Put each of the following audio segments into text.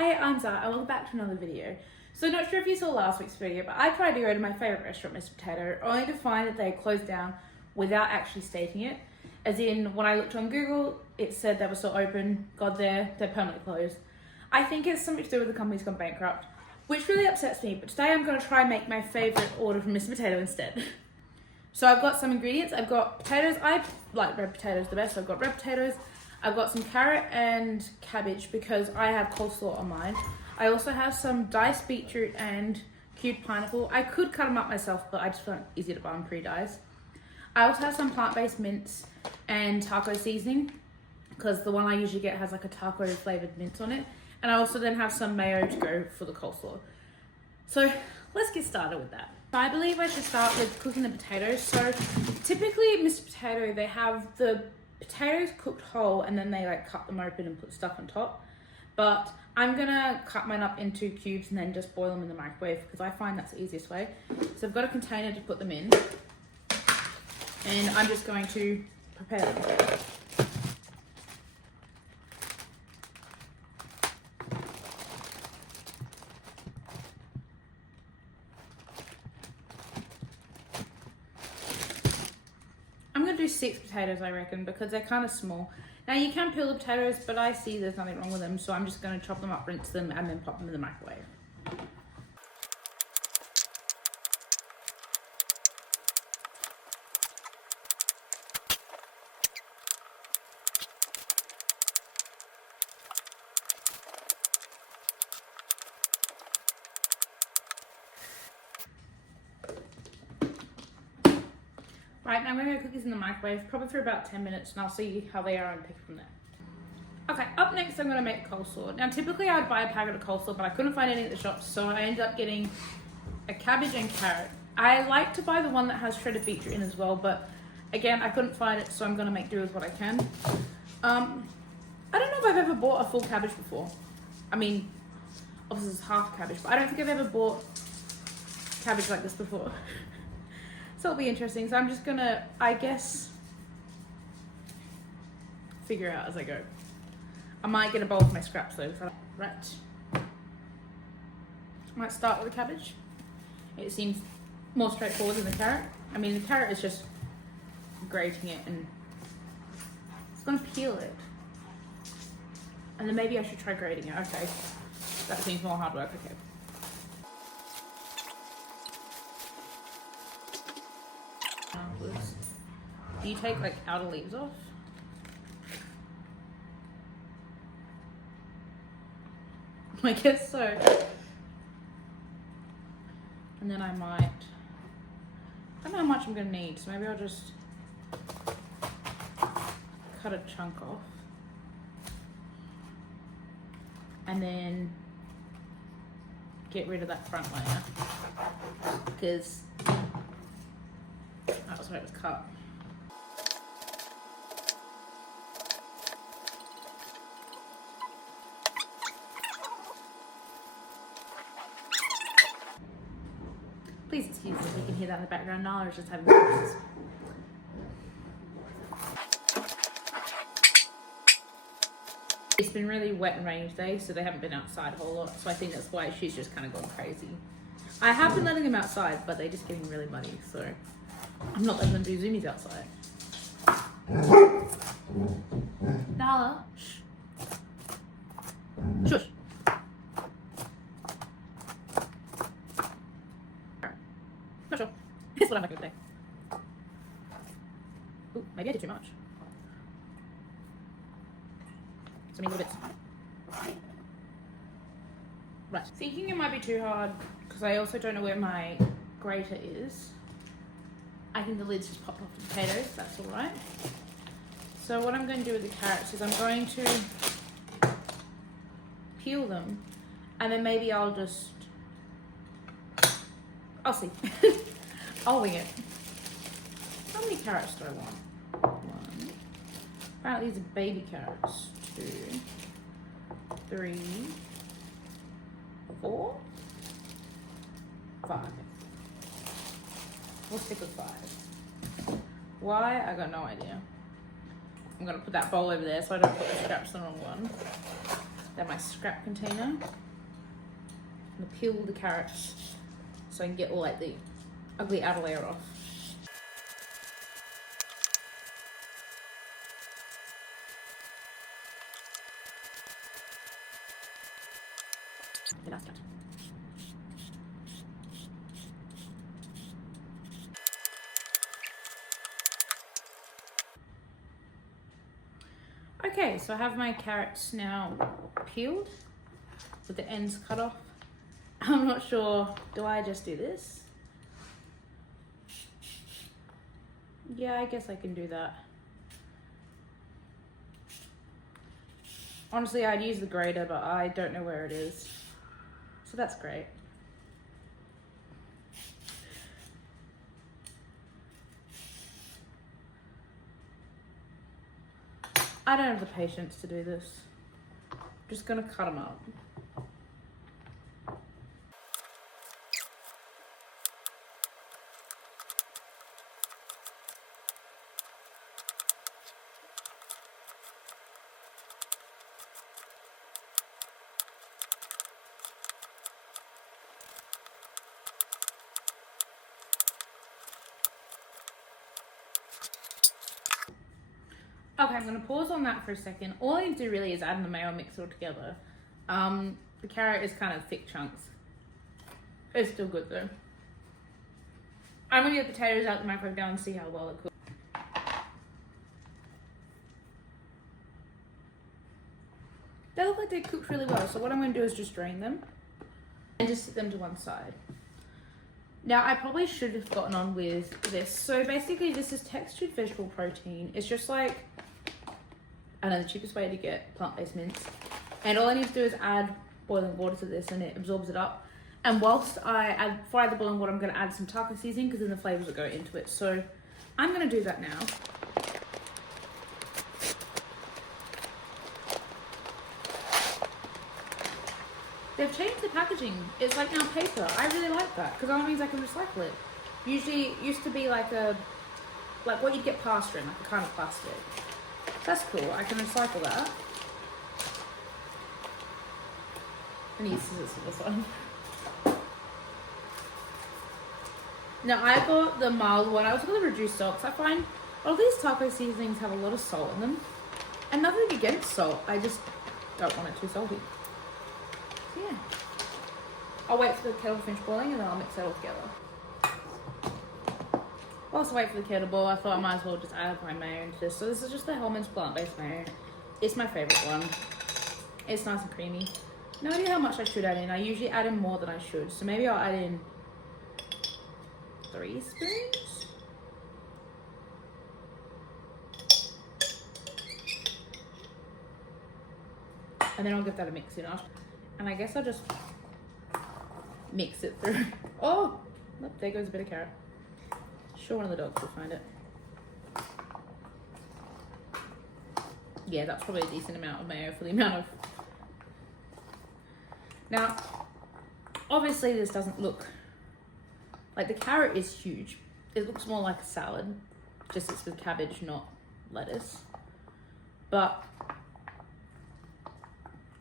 Hi, I'm Zara and welcome back to another video. So not sure if you saw last week's video, but I tried to go to my favourite restaurant, Mr. Potato, only to find that they had closed down without actually stating it. As in, when I looked on Google, it said they were still open, got there, they're permanently closed. I think it's something to do with the company's gone bankrupt, which really upsets me, but today I'm going to try and make my favourite order from Mr. Potato instead. So I've got some ingredients. I've got potatoes. I like red potatoes the best. I've got red potatoes. I've got some carrot and cabbage because I have coleslaw on mine. I also have some diced beetroot and cubed pineapple. I could cut them up myself, but I just found it easier to buy them pre-diced. I also have some plant-based mince and taco seasoning because the one I usually get has like a taco flavoured mince on it. And I also then have some mayo to go for the coleslaw. So let's get started with that. I believe I should start with cooking the potatoes. So typically Mr. Potato, they have the potatoes cooked whole and then they like cut them open and put stuff on top. But I'm gonna cut mine up into cubes and then just boil them in the microwave because I find that's the easiest way. So I've got a container to put them in and I'm just going to prepare them. I'm going to do 6 potatoes, I reckon, because they're kind of small. Now, you can peel the potatoes, but I see there's nothing wrong with them, so I'm just going to chop them up, rinse them, and then pop them in the microwave. Right, now I'm going to cook these in the microwave, probably for about 10 minutes, and I'll see how they are and pick it from there. Okay, up next I'm going to make coleslaw. Now typically I would buy a packet of coleslaw, but I couldn't find any at the shops, so I ended up getting a cabbage and carrot. I like to buy the one that has shredded beetroot in as well, but again, I couldn't find it, so I'm going to make do with what I can. I don't know if I've ever bought a full cabbage before. I mean, obviously it's half cabbage, but I don't think I've ever bought cabbage like this before. So it'll be interesting. So I'm just gonna, I guess, figure out as I go. I might get a bowl of my scraps though. Right. I might start with the cabbage. It seems more straightforward than the carrot. I mean, the carrot is just grating it and it's gonna peel it. And then maybe I should try grating it. Okay. That seems more hard work. Okay. Do you take like outer leaves off? I guess so. And then I might, I don't know how much I'm gonna need, so maybe I'll just cut a chunk off. And then get rid of that front layer because that was where it was cut. Please excuse me if you can hear that in the background. Nala is just having problems. It's been really wet and rainy today, so they haven't been outside a whole lot. So I think that's why she's just kind of gone crazy. I have been letting them outside, but they're just getting really muddy. So I'm not letting them do zoomies outside. Nala, shh. Shush. Not sure. That's what I'm making today. Ooh, maybe I did too much. So many little bits. Right. Thinking it might be too hard because I also don't know where my grater is. I think the lid's just popped off the potatoes. That's all right. So what I'm going to do with the carrots is I'm going to peel them and then maybe I'll see. I'll wing it. How many carrots do I want? 1. Apparently these are baby carrots. 2, 3, 4, 5. We'll stick with 5. Why? I got no idea. I'm gonna put that bowl over there so I don't put the scraps in the wrong one. Then my scrap container. I'm gonna peel the carrots so I can get all like the ugly outer layer off. The last cut. Okay, so I have my carrots now peeled with the ends cut off. I'm not sure, do I just do this? Yeah, I guess I can do that. Honestly, I'd use the grater, but I don't know where it is. So that's great. I don't have the patience to do this. I'm just gonna cut them up. Okay, I'm gonna pause on that for a second. All I need to do really is add the mayo, mix it all together. The carrot is kind of thick chunks. It's still good though. I'm gonna get the potatoes out the microwave now and see how well it cooks. They look like they cooked really well, so what I'm gonna do is just drain them and just sit them to one side. Now, I probably should have gotten on with this. So basically, this is textured vegetable protein. It's just like, I know, the cheapest way to get plant-based mince. And all I need to do is add boiling water to this and it absorbs it up. And whilst before I add the boiling water, I'm gonna add some taco seasoning because then the flavors will go into it. So I'm gonna do that now. They've changed the packaging. It's like now paper. I really like that because that means I can recycle it. Usually it used to be like what you'd get pasta in, like a kind of plastic. That's cool. I can recycle that. I need scissors for this one. Now I got the mild one. I was going to reduce salt because I find all these taco seasonings have a lot of salt in them. And nothing against salt. I just don't want it too salty. Yeah. I'll wait for the kettle to finish boiling and then I'll mix it all together. Whilst I wait for the kettle to boil, I thought I might as well just add my mayo into this. So this is just the Hellmann's plant-based mayo. It's my favourite one. It's nice and creamy. No idea how much I should add in. I usually add in more than I should. So maybe I'll add in 3 spoons. And then I'll give that a mix in after. And I guess I'll just mix it through. Oh, look, there goes a bit of carrot. Sure, one of the dogs will find it. Yeah, that's probably a decent amount of mayo for the amount of... Now, obviously this doesn't look... Like, the carrot is huge. It looks more like a salad. Just it's with cabbage, not lettuce. But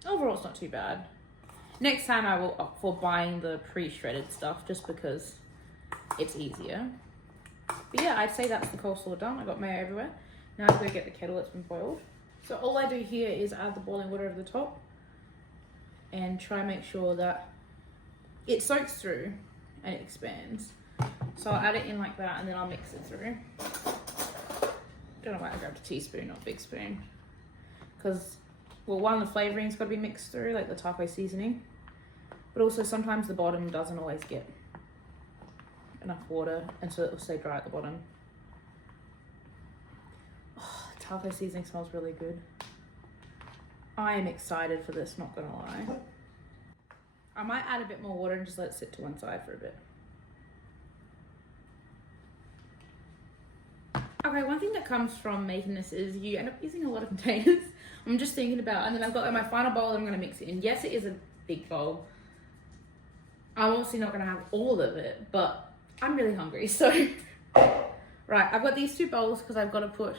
overall, it's not too bad. Next time I will opt for buying the pre-shredded stuff just because it's easier. But yeah, I'd say that's the coleslaw done. I got mayo everywhere. Now I'm going to get the kettle that's been boiled. So all I do here is add the boiling water over the top and try and make sure that it soaks through and it expands. So I'll add it in like that and then I'll mix it through. Don't know why I grabbed a teaspoon, not a big spoon. Because, well, one, the flavoring's got to be mixed through, like the taco seasoning. But also sometimes the bottom doesn't always get enough water and so it'll stay dry at the bottom. Oh, taco seasoning smells really good. I am excited for this, not gonna lie. I might add a bit more water and just let it sit to one side for a bit. Okay, one thing that comes from making this is you end up using a lot of containers. I'm just thinking about, and then I've got my final bowl that I'm gonna mix it in. Yes, it is a big bowl. I'm obviously not gonna have all of it, but I'm really hungry, so. Right, I've got these 2 bowls because I've got to put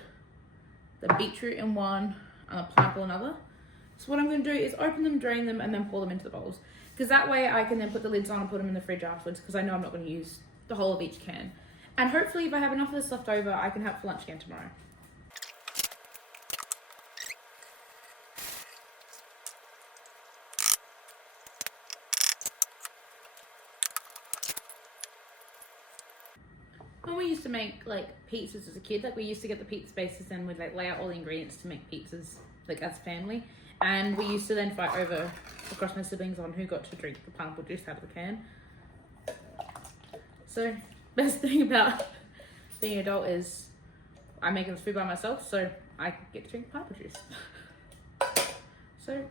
the beetroot in one and the pineapple in another. So what I'm going to do is open them, drain them, and then pour them into the bowls. Because that way I can then put the lids on and put them in the fridge afterwards, because I know I'm not going to use the whole of each can. And hopefully if I have enough of this left over, I can have it for lunch again tomorrow. When we used to make like pizzas as a kid, like we used to get the pizza bases and we'd like lay out all the ingredients to make pizzas like as a family, and we used to then fight over across my siblings on who got to drink the pineapple juice out of the can. So best thing about being an adult is I'm making this food by myself, so I get to drink pineapple juice. So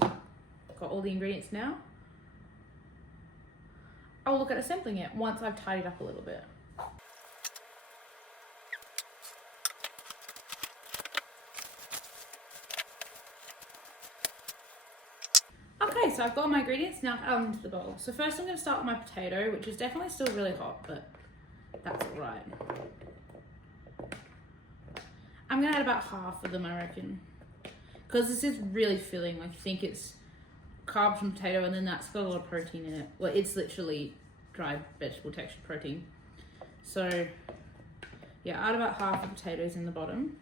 got all the ingredients now. I'll look at assembling it once I've tidied up a little bit. Okay, so I've got my ingredients now out into the bowl. So first I'm going to start with my potato, which is definitely still really hot, but that's alright. I'm going to add about half of them, I reckon. Because this is really filling. Like, you think it's carbs from potato and then that's got a lot of protein in it. Well, it's literally dried vegetable textured protein. So, yeah, add about half the potatoes in the bottom.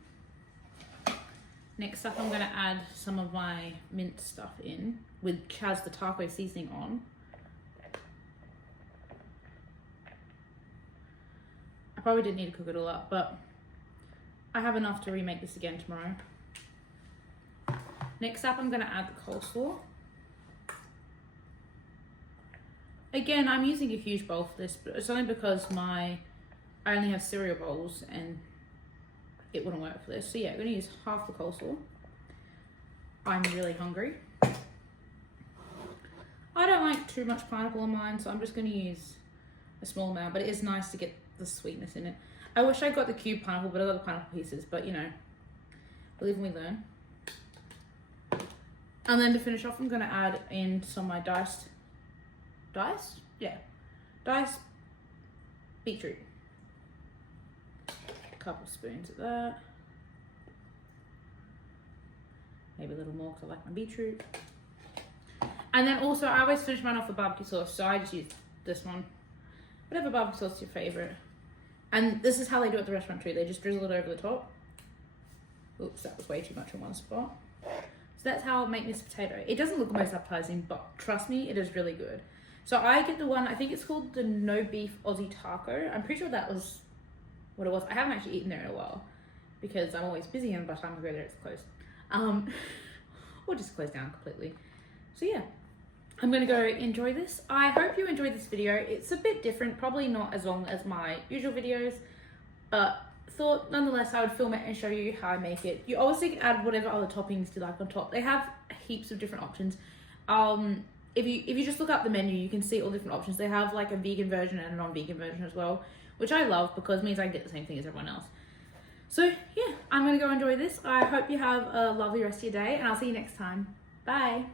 Next up, I'm going to add some of my minced stuff in, which has the taco seasoning on. I probably didn't need to cook it all up, but I have enough to remake this again tomorrow. Next up, I'm going to add the coleslaw. Again, I'm using a huge bowl for this, but it's only because I only have cereal bowls and it wouldn't work for this. So yeah, I'm going to use half the coleslaw. I'm really hungry. I don't like too much pineapple on mine, so I'm just going to use a small amount, but it is nice to get the sweetness in it. I wish I got the cube pineapple, but I got the pineapple pieces, but you know, we live and we learn. And then to finish off, I'm going to add in some of my diced beetroot. A couple spoons of that. Maybe a little more because I like my beetroot. And then also, I always finish mine off with barbecue sauce, so I just use this one. Whatever barbecue sauce is your favorite. And this is how they do it at the restaurant too. They just drizzle it over the top. Oops, that was way too much in one spot. So that's how I make this potato. It doesn't look most appetizing, but trust me, it is really good. So I get the one, I think it's called the no beef Aussie taco. I'm pretty sure that was what it was. I haven't actually eaten there in a while because I'm always busy and by the time I go there, it's closed. Or just closed down completely. So yeah, I'm gonna go enjoy this. I hope you enjoyed this video. It's a bit different, probably not as long as my usual videos, but thought nonetheless I would film it and show you how I make it. You obviously can add whatever other toppings you like on top. They have heaps of different options. If you just look up the menu, you can see all different options. They have like a vegan version and a non-vegan version as well, which I love because it means I can get the same thing as everyone else. So yeah, I'm gonna go enjoy this. I hope you have a lovely rest of your day and I'll see you next time. Bye.